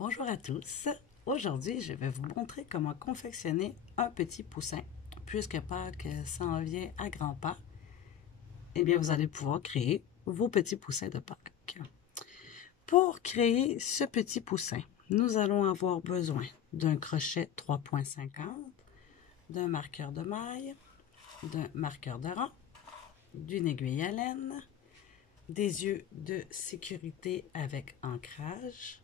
Bonjour à tous. Aujourd'hui, je vais vous montrer comment confectionner un petit poussin. Puisque Pâques s'en vient à grands pas, eh bien, vous allez pouvoir créer vos petits poussins de Pâques. Pour créer ce petit poussin, nous allons avoir besoin d'un crochet 3,50, d'un marqueur de maille, d'un marqueur de rang, d'une aiguille à laine, des yeux de sécurité avec ancrage,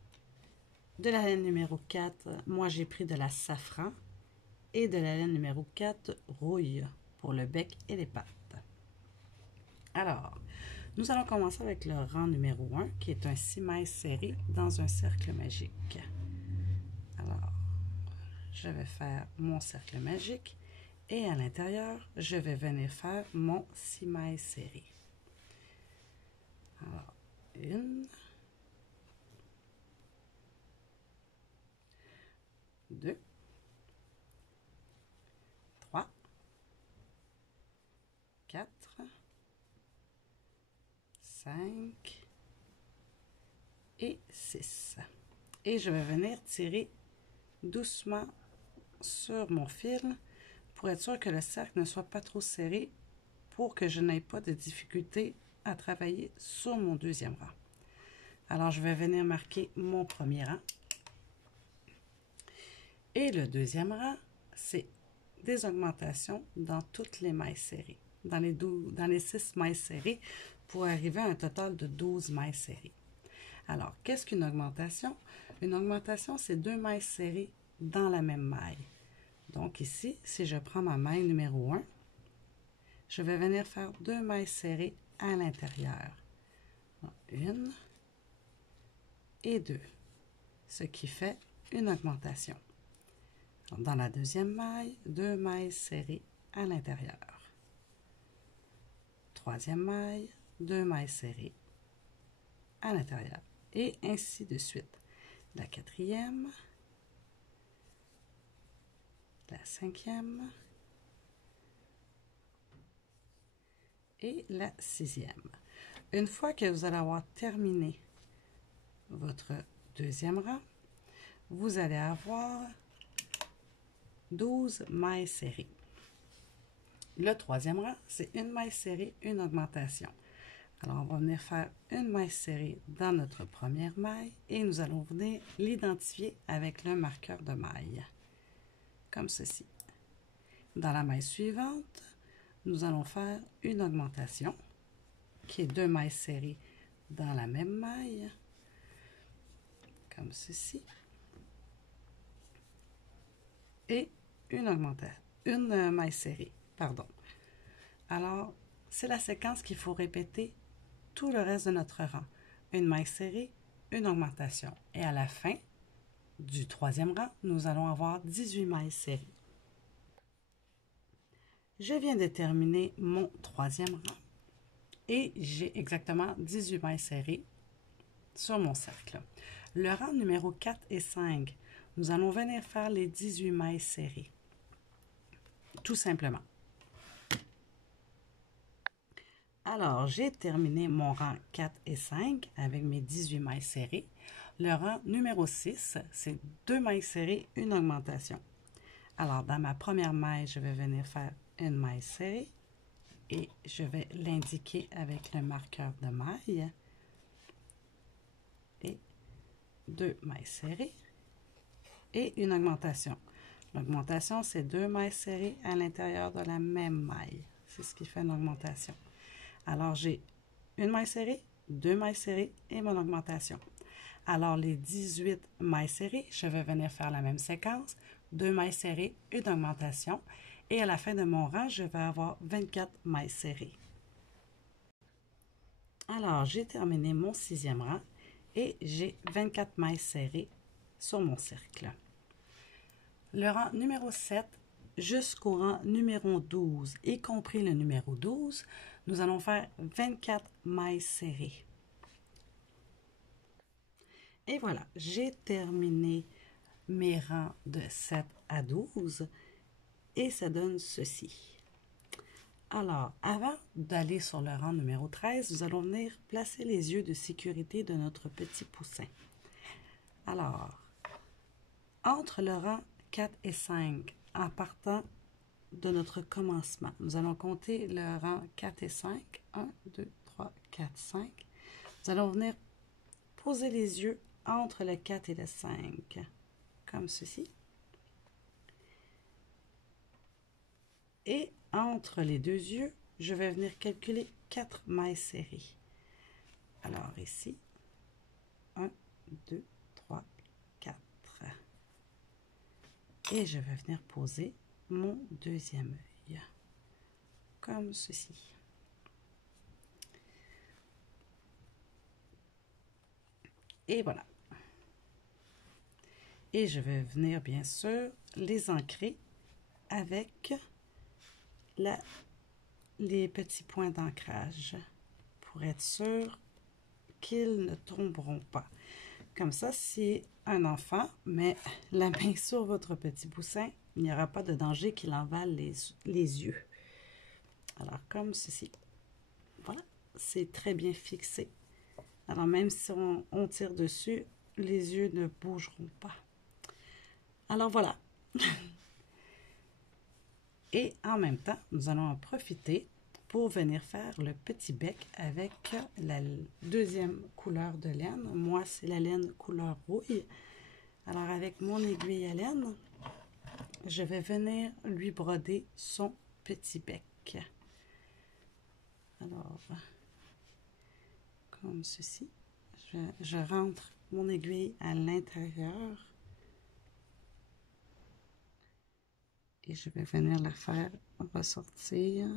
de la laine numéro 4, moi j'ai pris de la safran, et de la laine numéro 4, rouille, pour le bec et les pattes. Alors, nous allons commencer avec le rang numéro 1, qui est un 6 mailles serré dans un cercle magique. Alors, je vais faire mon cercle magique, et à l'intérieur, je vais venir faire mon 6 mailles serré. Alors, 1, 2, 3, 4, 5 et 6. Et je vais venir tirer doucement sur mon fil pour être sûr que le cercle ne soit pas trop serré pour que je n'aie pas de difficulté à travailler sur mon deuxième rang. Alors, je vais venir marquer mon premier rang. Et le deuxième rang, c'est des augmentations dans toutes les mailles serrées, dans les 6 mailles serrées, pour arriver à un total de 12 mailles serrées. Alors, qu'est-ce qu'une augmentation? Une augmentation, c'est 2 mailles serrées dans la même maille. Donc ici, si je prends ma maille numéro 1, je vais venir faire 2 mailles serrées à l'intérieur. 1 et 2, ce qui fait une augmentation. Dans la deuxième maille, 2 mailles serrées à l'intérieur. Troisième maille, 2 mailles serrées à l'intérieur. Et ainsi de suite. La quatrième, la cinquième et la sixième. Une fois que vous allez avoir terminé votre deuxième rang, vous allez avoir 12 mailles serrées. Le troisième rang, c'est une maille serrée, une augmentation. Alors, on va venir faire une maille serrée dans notre première maille et nous allons venir l'identifier avec le marqueur de maille, comme ceci. Dans la maille suivante, nous allons faire une augmentation, qui est 2 mailles serrées dans la même maille, comme ceci, et une maille serrée, pardon. Alors, c'est la séquence qu'il faut répéter tout le reste de notre rang. Une maille serrée, une augmentation. Et à la fin du troisième rang, nous allons avoir 18 mailles serrées. Je viens de terminer mon troisième rang et j'ai exactement 18 mailles serrées sur mon cercle. Le rang numéro 4 et 5, nous allons venir faire les 18 mailles serrées. Tout simplement. Alors, j'ai terminé mon rang 4 et 5 avec mes 18 mailles serrées. Le rang numéro 6, c'est 2 mailles serrées, une augmentation. Alors, dans ma première maille, je vais venir faire une maille serrée et je vais l'indiquer avec le marqueur de maille. Et 2 mailles serrées et une augmentation. L'augmentation, c'est 2 mailles serrées à l'intérieur de la même maille. C'est ce qui fait une augmentation. Alors, j'ai une maille serrée, 2 mailles serrées et mon augmentation. Alors, les 18 mailles serrées, je vais venir faire la même séquence. 2 mailles serrées, une augmentation. Et à la fin de mon rang, je vais avoir 24 mailles serrées. Alors, j'ai terminé mon sixième rang et j'ai 24 mailles serrées sur mon cercle. Le rang numéro 7 jusqu'au rang numéro 12, y compris le numéro 12, nous allons faire 24 mailles serrées. Et voilà, j'ai terminé mes rangs de 7 à 12 et ça donne ceci. Alors, avant d'aller sur le rang numéro 13, nous allons venir placer les yeux de sécurité de notre petit poussin. Alors, entre le rang 4 et 5, en partant de notre commencement. Nous allons compter le rang 4 et 5. 1, 2, 3, 4, 5. Nous allons venir poser les yeux entre le 4 et le 5, comme ceci. Et entre les deux yeux, je vais venir calculer 4 mailles serrées. Alors ici, 1, 2, 3, 4. Et je vais venir poser mon deuxième œil, comme ceci. Et voilà. Et je vais venir, bien sûr, les ancrer avec les petits points d'ancrage pour être sûr qu'ils ne tomberont pas. Comme ça, si un enfant met la main sur votre petit poussin, il n'y aura pas de danger qu'il envale les yeux. Alors, comme ceci. Voilà, c'est très bien fixé. Alors, même si on tire dessus, les yeux ne bougeront pas. Alors, voilà. Et en même temps, nous allons en profiter pour venir faire le petit bec avec la deuxième couleur de laine. Moi, c'est la laine couleur rouille. Alors, avec mon aiguille à laine, je vais venir lui broder son petit bec. Alors, comme ceci, je rentre mon aiguille à l'intérieur et je vais venir la faire ressortir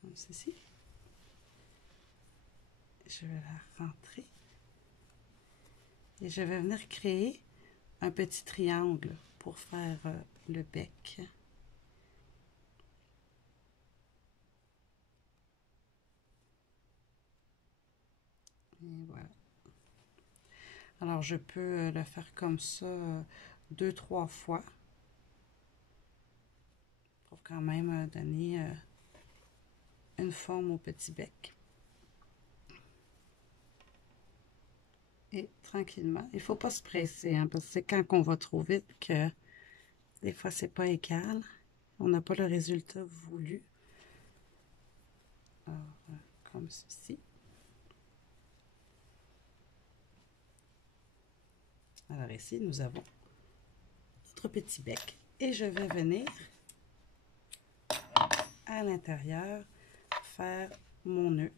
comme ceci. Je vais la rentrer et je vais venir créer un petit triangle pour faire le bec. Et voilà. Alors, je peux le faire comme ça 2-3 fois pour quand même donner une forme au petit bec. Et tranquillement, il ne faut pas se presser, hein, parce que c'est quand on va trop vite que des fois c'est pas égal. On n'a pas le résultat voulu. Alors, comme ceci. Alors ici, nous avons notre petit bec. Et je vais venir à l'intérieur faire mon nœud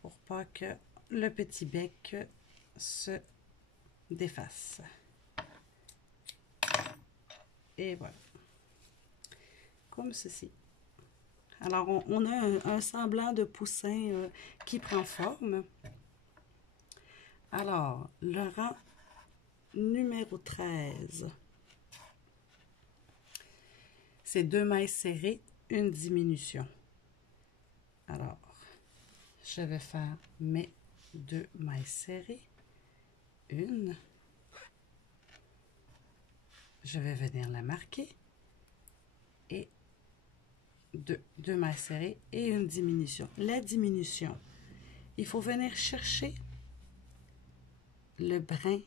pour pas que le petit bec se défasse. Et voilà. Comme ceci. Alors, on a un semblant de poussin qui prend forme. Alors, le rang numéro 13. C'est 2 mailles serrées, une diminution. Alors, je vais faire mes 2 mailles serrées. Une. Je vais venir la marquer. Et 2 mailles serrées et une diminution. La diminution, il faut venir chercher le brin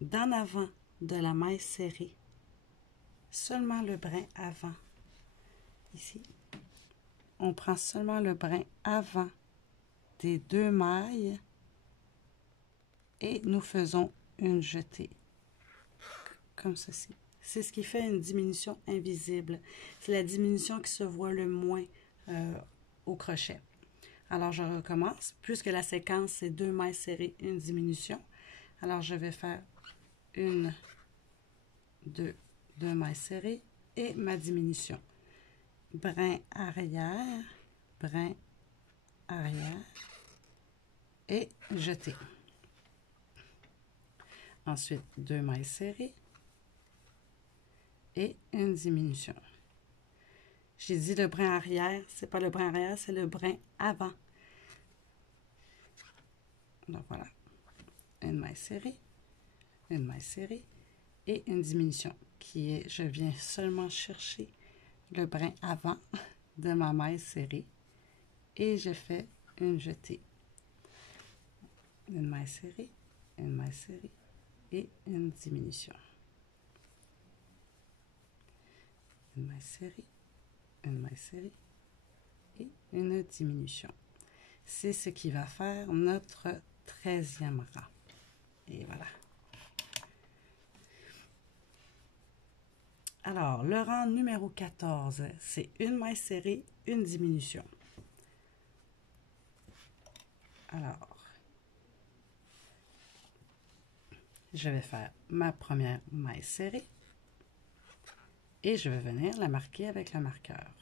d'en avant de la maille serrée. Seulement le brin avant. Ici, on prend seulement le brin avant des 2 mailles et nous faisons une jetée comme ceci. C'est ce qui fait une diminution invisible. C'est la diminution qui se voit le moins au crochet. Alors, je recommence. Puisque la séquence, c'est 2 mailles serrées, une diminution. Alors, je vais faire 1, 2, 2 mailles serrées et ma diminution. Brin arrière et jeter. Ensuite, 2 mailles serrées et une diminution. J'ai dit le brin arrière, c'est pas le brin arrière, c'est le brin avant. Donc voilà, une maille serrée et une diminution qui est, je viens seulement chercher le brin avant de ma maille serrée et je fais une jetée. Une maille serrée une maille serrée et une diminution. Une maille serrée, une maille serrée et une diminution. C'est ce qui va faire notre 13e rang. Et voilà. Alors, le rang numéro 14, c'est une maille serrée, une diminution. Alors, je vais faire ma première maille serrée et je vais venir la marquer avec le marqueur.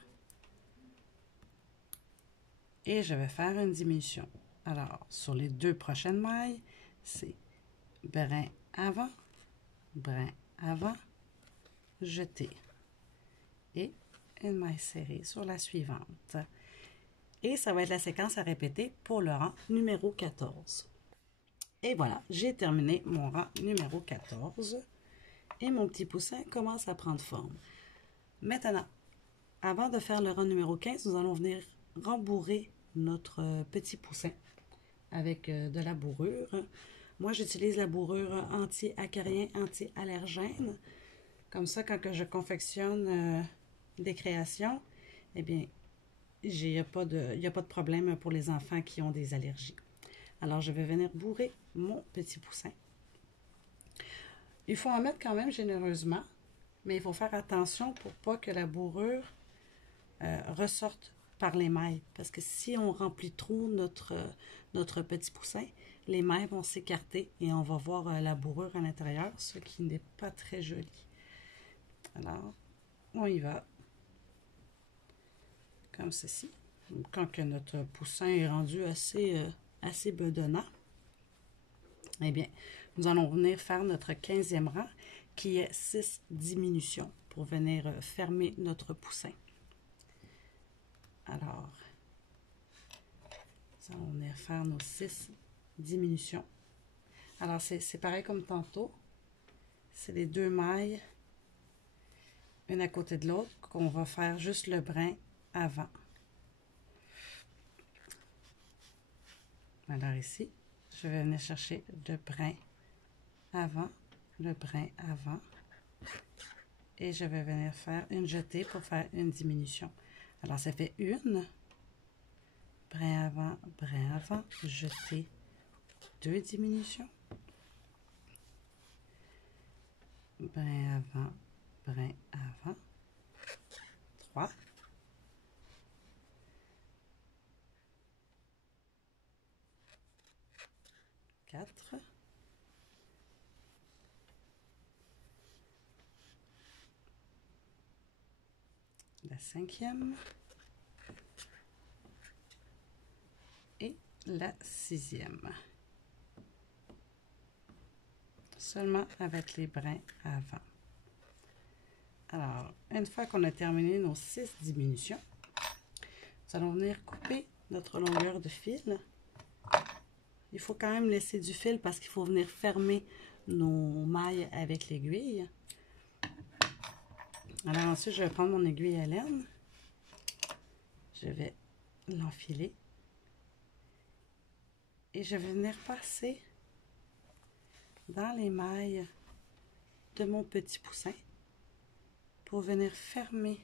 Et je vais faire une diminution. Alors, sur les deux prochaines mailles, c'est brin avant, jeter. Et une maille serrée sur la suivante. Et ça va être la séquence à répéter pour le rang numéro 14. Et voilà, j'ai terminé mon rang numéro 14. Et mon petit poussin commence à prendre forme. Maintenant, avant de faire le rang numéro 15, nous allons venir rembourrer notre petit poussin avec de la bourrure. Moi, j'utilise la bourrure anti-acarien, anti-allergène. Comme ça, quand je confectionne des créations, eh bien, il n'y a pas de problème pour les enfants qui ont des allergies. Alors, je vais venir bourrer mon petit poussin. Il faut en mettre quand même généreusement, mais il faut faire attention pour pas que la bourrure ressorte par les mailles. Parce que si on remplit trop notre petit poussin, les mailles vont s'écarter et on va voir la bourrure à l'intérieur, ce qui n'est pas très joli. Alors, on y va. Comme ceci. Quand que notre poussin est rendu assez bedonnant, eh bien, nous allons venir faire notre 15e rang, qui est 6 diminutions, pour venir fermer notre poussin. Alors, nous allons venir faire nos 6 diminutions. Alors, c'est pareil comme tantôt. C'est les deux mailles, une à côté de l'autre, qu'on va faire juste le brin avant. Alors ici, je vais venir chercher le brin avant, et je vais venir faire une jetée pour faire une diminution. Alors ça fait une, brin avant, jetée, 2 diminutions, brin avant, 3, 4, la 5e et la 6e. Seulement avec les brins avant. Alors, une fois qu'on a terminé nos 6 diminutions, nous allons venir couper notre longueur de fil. Il faut quand même laisser du fil parce qu'il faut venir fermer nos mailles avec l'aiguille. Alors ensuite, je vais prendre mon aiguille à laine. Je vais l'enfiler. Et je vais venir passer dans les mailles de mon petit poussin pour venir fermer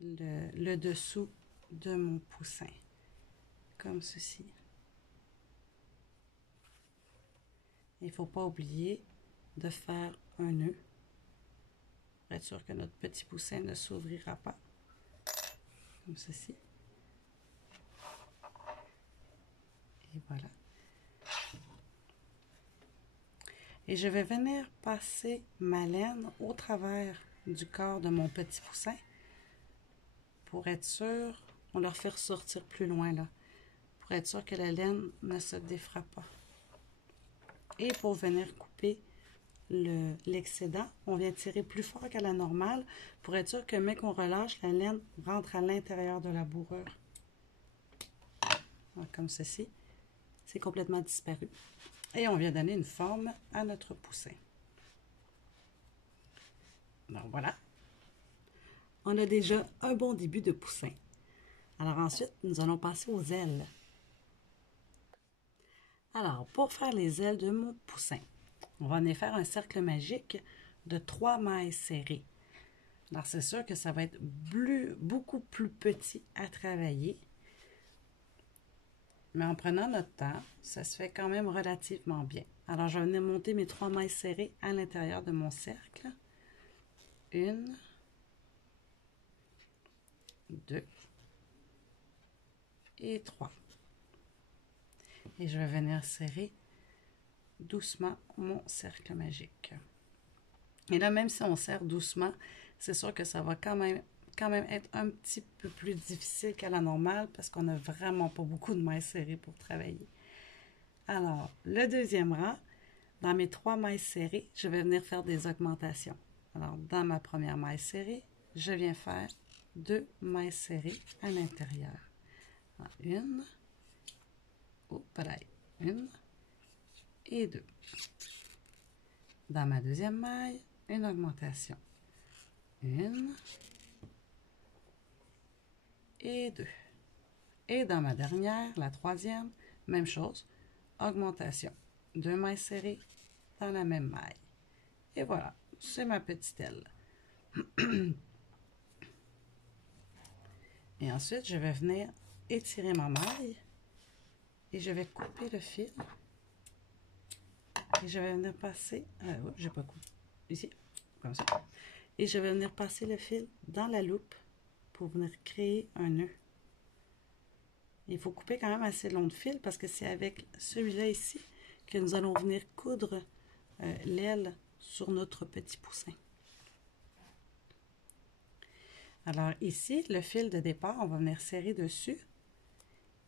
le dessous de mon poussin, comme ceci. Il ne faut pas oublier de faire un nœud pour être sûr que notre petit poussin ne s'ouvrira pas, comme ceci. Et voilà. Et je vais venir passer ma laine au travers du corps de mon petit poussin pour être sûr, on leur fait ressortir plus loin là, pour être sûr que la laine ne se défera pas. Et pour venir couper l'excédent, on vient tirer plus fort qu'à la normale pour être sûr que même qu'on relâche, la laine rentre à l'intérieur de la bourrure. Alors, comme ceci, c'est complètement disparu. Et on vient donner une forme à notre poussin. Donc voilà, on a déjà un bon début de poussin. Alors ensuite, nous allons passer aux ailes. Alors, pour faire les ailes de mon poussin, on va venir faire un cercle magique de 3 mailles serrées. Alors, c'est sûr que ça va être beaucoup plus petit à travailler. Mais en prenant notre temps, ça se fait quand même relativement bien. Alors, je vais venir monter mes 3 mailles serrées à l'intérieur de mon cercle. 1, 2 et 3. Et je vais venir serrer doucement mon cercle magique. Et là, même si on serre doucement, c'est sûr que ça va quand même être un petit peu plus difficile qu'à la normale parce qu'on n'a vraiment pas beaucoup de mailles serrées pour travailler. Alors, le deuxième rang, dans mes 3 mailles serrées, je vais venir faire des augmentations. Alors, dans ma première maille serrée, je viens faire 2 mailles serrées à l'intérieur. Une, une et 2. Dans ma deuxième maille, une augmentation. 1 et 2. Et dans ma dernière, la troisième, même chose, augmentation. 2 mailles serrées dans la même maille. Et voilà, c'est ma petite aile. Et ensuite, je vais venir étirer ma maille et je vais couper le fil. Et je vais venir passer, j'ai pas coupé, ici, comme ça. Et je vais venir passer le fil dans la loupe pour venir créer un nœud. Il faut couper quand même assez long de fil parce que c'est avec celui-là ici que nous allons venir coudre l'aile sur notre petit poussin. Alors ici, le fil de départ, on va venir serrer dessus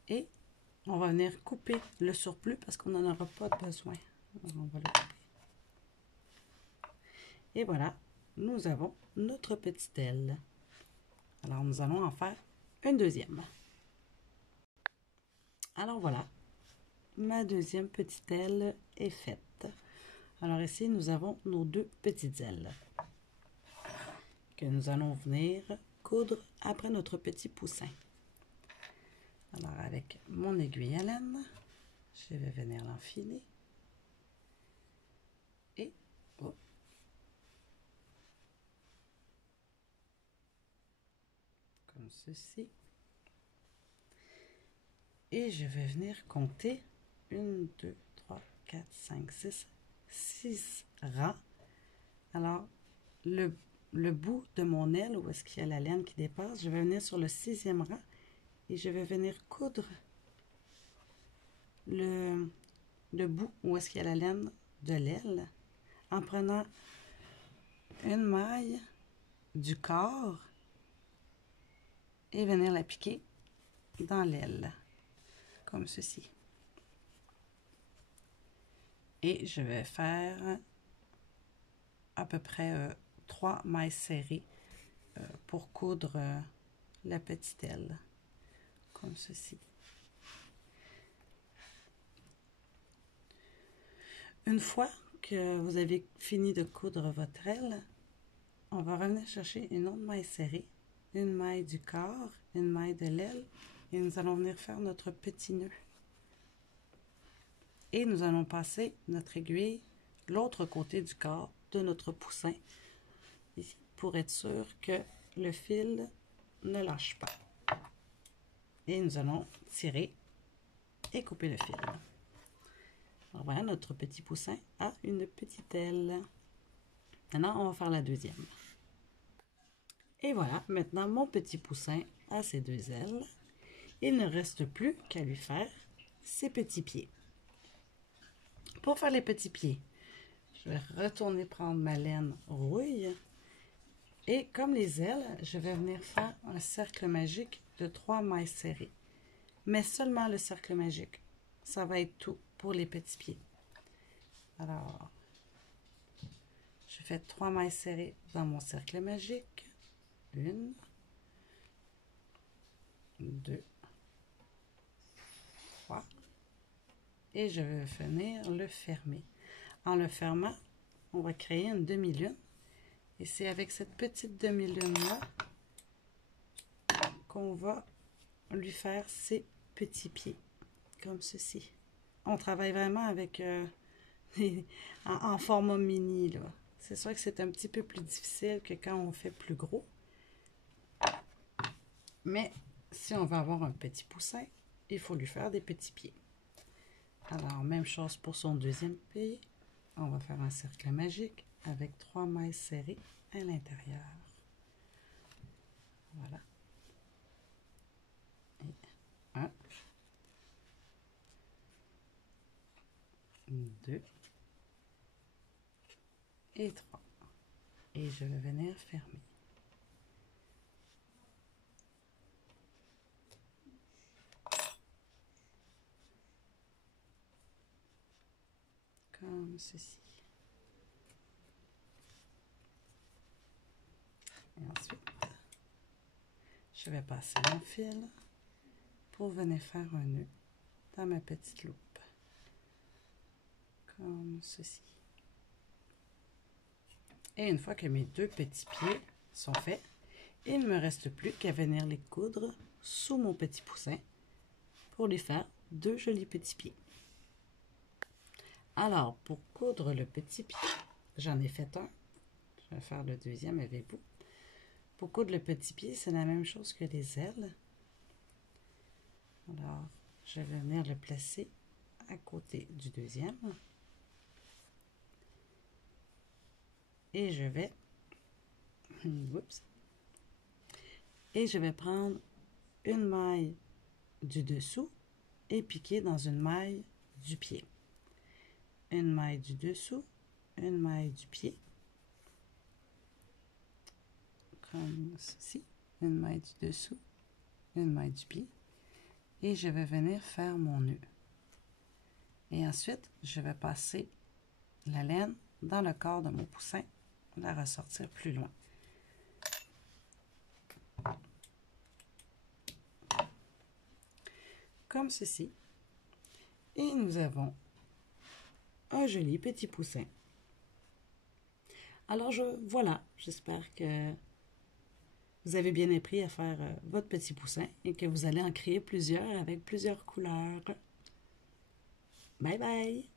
et on va venir couper le surplus parce qu'on n'en aura pas besoin. Alors, on va le couper. Et voilà, nous avons notre petite aile. Alors nous allons en faire une deuxième. Alors voilà, ma deuxième petite aile est faite. Alors ici, nous avons nos 2 petites ailes que nous allons venir coudre après notre petit poussin. Alors avec mon aiguille à laine, je vais venir l'enfiler et comme ceci. Et je vais venir compter 1, 2, 3, 4, 5, 6 rangs. Alors, le bout de mon aile, où est-ce qu'il y a la laine qui dépasse, je vais venir sur le 6e rang et je vais venir coudre le bout où est-ce qu'il y a la laine de l'aile en prenant une maille du corps et venir la piquer dans l'aile, comme ceci. Et je vais faire à peu près 3 mailles serrées pour coudre la petite aile, comme ceci. Une fois que vous avez fini de coudre votre aile, on va revenir chercher une autre maille serrée, une maille du corps, une maille de l'aile, et nous allons venir faire notre petit nœud. Et nous allons passer notre aiguille de l'autre côté du corps de notre poussin, ici, pour être sûr que le fil ne lâche pas. Et nous allons tirer et couper le fil. Alors voilà, notre petit poussin a une petite aile. Maintenant, on va faire la deuxième. Et voilà, maintenant mon petit poussin a ses 2 ailes. Il ne reste plus qu'à lui faire ses petits pieds. Pour faire les petits pieds, je vais retourner prendre ma laine rouille. Et comme les ailes, je vais venir faire un cercle magique de 3 mailles serrées. Mais seulement le cercle magique. Ça va être tout pour les petits pieds. Alors, je fais 3 mailles serrées dans mon cercle magique. 1, 2, 3. Et je vais venir le fermer. En le fermant, on va créer une demi-lune. Et c'est avec cette petite demi-lune-là qu'on va lui faire ses petits pieds, comme ceci. on travaille vraiment avec en format mini, là. C'est sûr que c'est un petit peu plus difficile que quand on fait plus gros. Mais si on veut avoir un petit poussin, il faut lui faire des petits pieds. Alors, même chose pour son deuxième pied. On va faire un cercle magique avec 3 mailles serrées à l'intérieur. Voilà. Et 1, 2 et 3. Et je vais venir fermer. Comme ceci. Et ensuite, je vais passer mon fil pour venir faire un nœud dans ma petite loupe. Comme ceci. Et une fois que mes 2 petits pieds sont faits, il ne me reste plus qu'à venir les coudre sous mon petit poussin pour les faire 2 jolis petits pieds. Alors, pour coudre le petit pied, j'en ai fait un. Je vais faire le deuxième avec vous. Pour coudre le petit pied, c'est la même chose que les ailes. Alors, je vais venir le placer à côté du deuxième. Et je vais... Oups. Et je vais prendre une maille du dessous et piquer dans une maille du pied. Une maille du dessous, une maille du pied. Comme ceci. Une maille du dessous, une maille du pied. Et je vais venir faire mon nœud. Et ensuite, je vais passer la laine dans le corps de mon poussin, la ressortir plus loin. Comme ceci. Et nous avons un joli petit poussin. Alors voilà, j'espère que vous avez bien appris à faire votre petit poussin et que vous allez en créer plusieurs avec plusieurs couleurs. Bye bye!